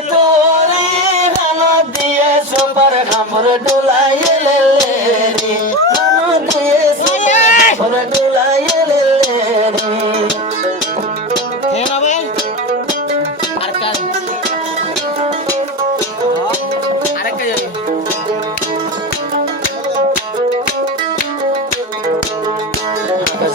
হয়তো রে হানো দিয়ে সুপার খাম্বর ডুলাইয়ে লেলে রে হানো দিয়ে সুপার খাম্বর ডুলাইয়ে লেলে রে হে না ভাই আর কাজ আরেকটা যাই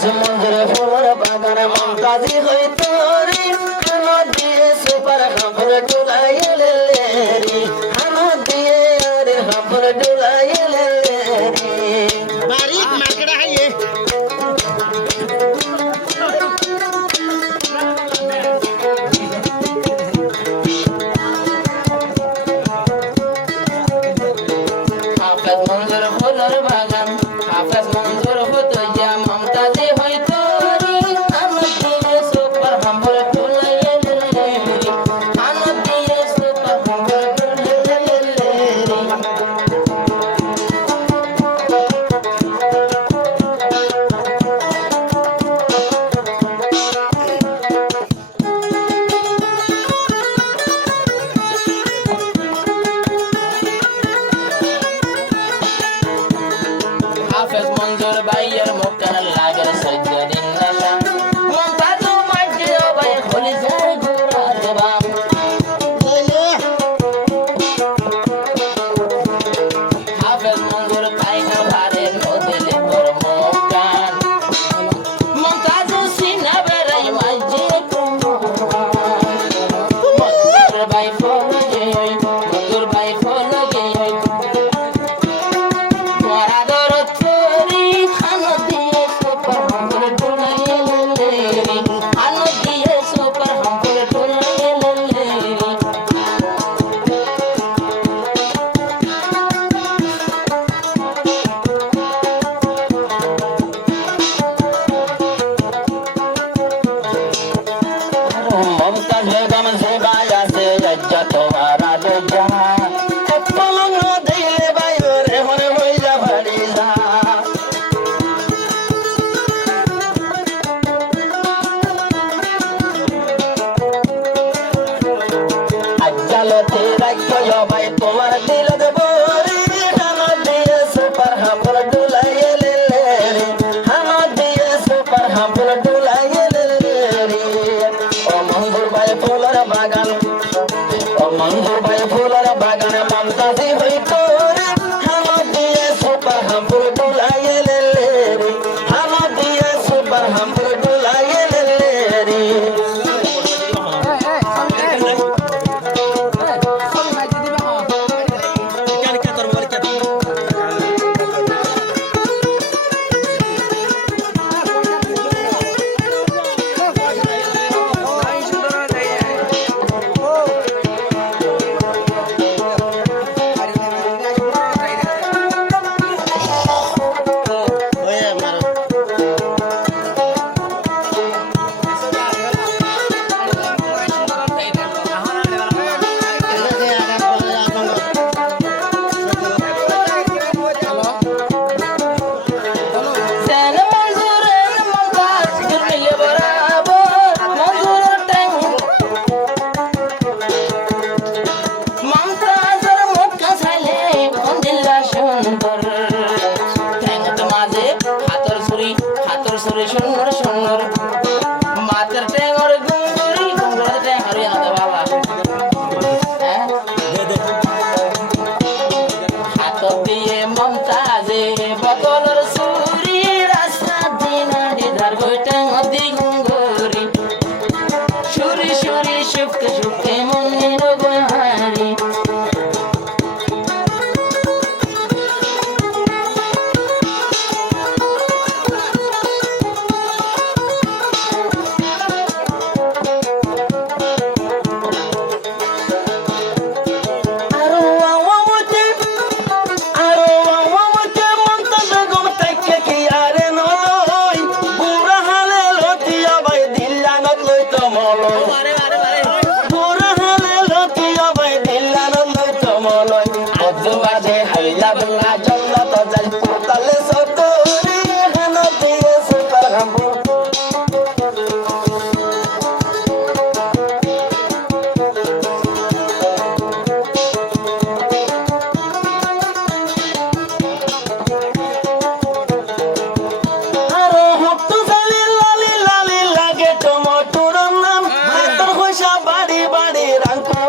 সমুদ্র ফুলের বাগানে মমতাজি হইতো রে হানো দিয়ে সুপার খাম্বর ডুলাইয়ে লেলে রে হানো দিয়ে রে খাম্বর ডুলাইয়ে লেলে রে বারিক মার্কেটে হাইয়ে হাফেজ মঞ্জুর ফুলের বাগান হাফেজ মঞ্জুর হতো যা মমতাজি হইতো রে হানো দিয়ে সুপার খাম্বর ডুলাইয়ে লেলে রে হানো দিয়ে সুপার খাম্বর ডুলাইয়ে লেলে রে হাফেজ মঞ্জুর ভাইয়ের মুখের লাগের সজ্জাদিন নেশা মমতাজু মাঝে ভাই হলি যায় গোরা দেবা হাফেজ মঞ্জুর তাই না ভারে নদীলে তোর মুখান মমতাজু সিনা বেড়াই মাঝে মঞ্জুর ভাই ফলো গে মঞ্জুর ভাই ফলো গে মরাদর তোরি হানো দিয়ে সুপার হাম্বর ডুলাইয়ে লেলে রে হানো দিয়ে সুপার হাম্বর ডুলাইয়ে লেলে রে মমতাজ বেগম সেবায় আছে লজ্জা তোমার আলো যা এক পলক দিলে বাইরে মনে হয়ে যা ভারি যা আজ্জালতে রাখো ভাই তোমার দিল দেব রে হানো দিয়ে সুপার হাম্বর ডুলাইয়ে লেলে রে হানো দিয়ে সুপার হাম্বর ডুলাইয়ে লেলে রে ও মঞ্জুর ভাই ফুলের বাগান ও মঞ্জুর ভাই ফুলের বাগানে মমতাজি হইতো রে হানো দিয়ে সুপার হাম্বর ডুলাইয়ে লেলে রে হানো দিয়ে সুপার হাম্বর ডুলাইয়ে লেলে রে সেন মঞ্জুরের মমতাজ গুরমিলে বরাবর মঞ্জুরের ট্যাং মমতাজের মুখ কাছাইলে মন্দিল্লা সুন্দর ট্যাংত মাঝে হাতর ছুরি সুন্দর সুন্দর মাতের ট্যাংর গুঙ্গুরি গুঙ্গুরের ট্যাং হরিয়া দে বাবা হ্যাঁ হাত দিয়ে মমতাজে বদলের সুরি রাস্তা দিনা দিদার বইটা নদী গুঙ্গুরি সুরি সুরি সুখে সুখে মনের বহারি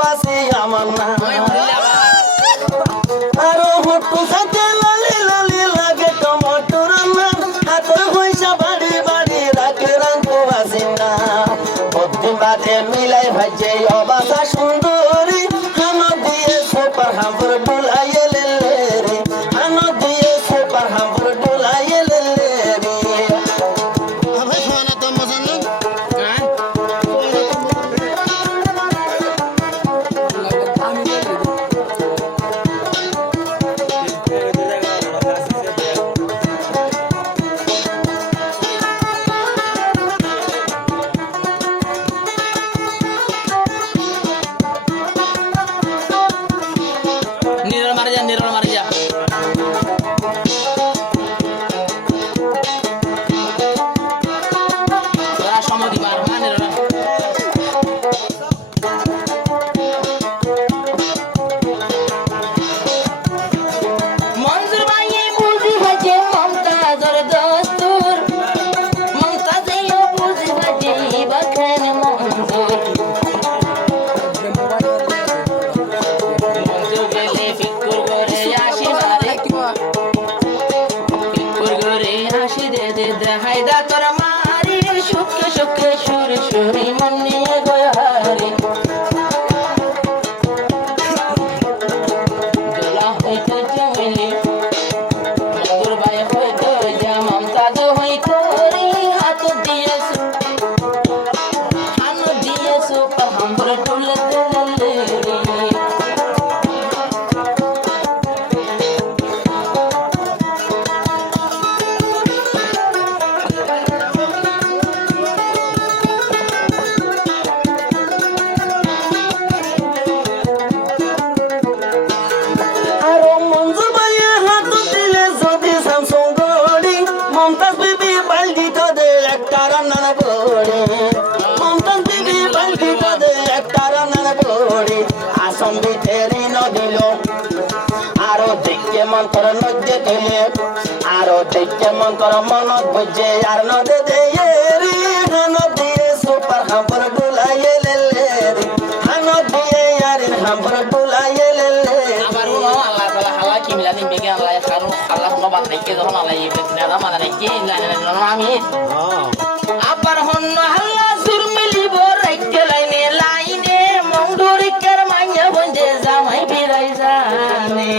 আছে আমার না ওই হইলে আবার আরো হটু সাথে লালি লালি লাগে টমেটোর না হাতের পয়সা বাড়ি বাড়ি রাখে রাখো বাসিন্দা প্রতিবাদে মিলাই ভাজে অবাসা সুন্দরী হানো দিয়ে সুপার হাম্পুর ডুলাইয়ে লেলে রে হানো দিয়ে সুপার হাম্পুর ডুলাইয়ে লেলে রে ভাই শোনা তো মজা না হ্যাঁ নিরল মারি যা তোরা সমতি মার না নিরল মঞ্জুর ভাইয়ে বুঝি বাজে মমতাজর দস্তুর মমতাজেও বুঝি বাজে বাখান মঞ্জুর মঞ্জুর গেলে ফিকুর করে আসি মারে ফিকুর করে আসি দে দে দেখাই দা তোর মারি সুখে সুখে সুরে সুরে মন নিয়ে গয়ারি দোলা হইতে জমিলে মধুর ভাই হইতো যা মমতাজ হইতো রে হাত দিয়েছো হানো দিয়েছো পাহাম্বর টুলতে লে রে আরো মঞ্জুর ভাইয়ে হাত দিলে যদি স্যামসুং গড়ি মমতাজ বিবি বালতি তো দে একটা রান্নার বড়ি মমতাজ বিবি বালতি তো দে একটা রান্নার বড়ি আসন ভিতরে নদিল আরো দেখে মন্তর নজে দিলে আরো দেখে মন্তর মনত বুঝে আর নদে দে রে হানো দিয়ে সুপার হাম্পুর ডুলাইয়ে লেলে রে হানো দিয়ে আর হাম্পুর ডুলাইয়ে লেলে আবার উনো আল্লাহ তাআলা হালা কি মিলা দিন বেগে আল্লাহ কারণ আল্লাহ নো বানাই কে যখন আল্লাহ এই বেতনা মানে নাই কে আমি আবার হন্ন হাল্লা সুর মিলিব রাইতে লাইনে লাইনে মংডুরিকার মাইয়া বন্ধে জামাই বিরাই জানে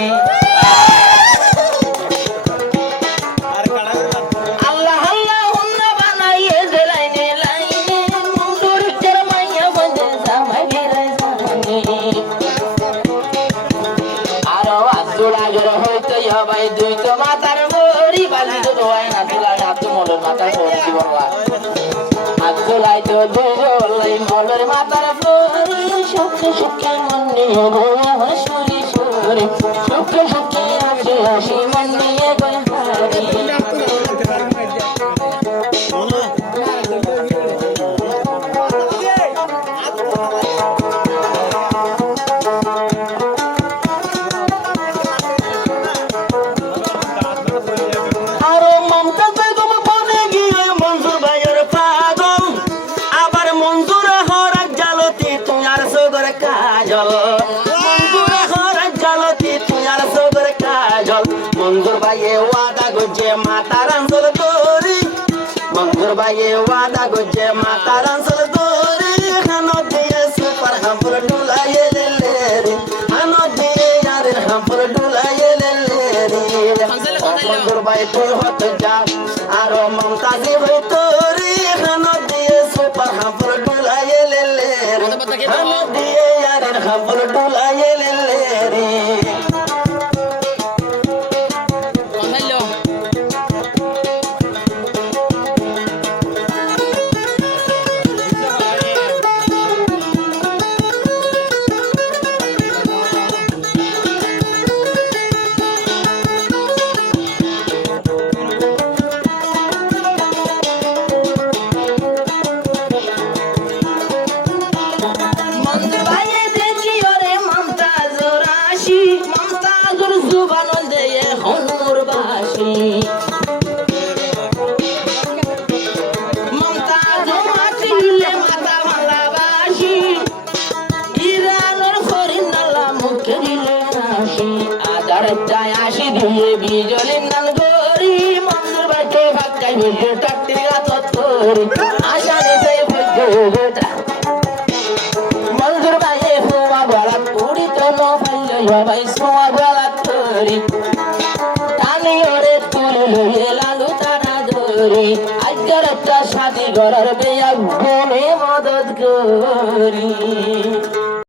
আল্লাহ আল্লাহ হন্ন বানাইয়ে যে লাইনে লাইনে মংডুরিকার মাইয়া বন্ধে জামাই বিরাই জানে আরো আব্দুলাগের হইতে ভাই দুই তো মাথার মরি বালি তো হয় না তুলাই না তো মলের মাথার মরি বলা আব্দুলাই তো দুই মলের মাথার মরি সুখে সুখে মন নিয়ে গোয়া সুরি সুরি সুখে সুখে আসি আসি মন নিয়ে গোয়া আরো মমতাজ বেগম বনে গিয়ে মঞ্জুর ভাইয়ের পাগল আবার মঞ্জুর হরাক জালতি তুই আর সগর কাজল মঞ্জুর হরাক জালতি তুই আর সগর কাজল মঞ্জুর ভাইয়ে ওয়াদা গুজে মাতার আঞ্চল তোরি মঞ্জুর ভাইয়ে ওয়াদা গুজে মাতার আঞ্চল তোরি হানো দিয়ে সুপার হাম্পুর ডুলাইয়ে লেলে রে হানো দিয়ে আর হাম্পুর ডুলাইয়ে লেলে রে মঞ্জুর ভাই তুই হতে যা আরো মমতাজি হইতো রে হানো দিয়ে সুপার হাম্পুর ডুলাইয়ে লেলে রে হানো দিয়ে আর হাম্পুর ডুলাইয়ে লেলে রে কথাইলো মঞ্জুর ভাইয়ে দেখি ওরে মমতাজ রাশি মমতাজ গাই বইয়ে টাট্টির গাছ তোর আশা নেছে বইটা মঞ্জুর ভাইয়ে হুয়া গলা পুরি তো ন পাইল ভাই সোয়া গলা তোরি টানি ওরে তুলি লইয়ে লালু তারা ধরি আজকের একটা শাদি ঘরের বেয়া গুনে মদত করি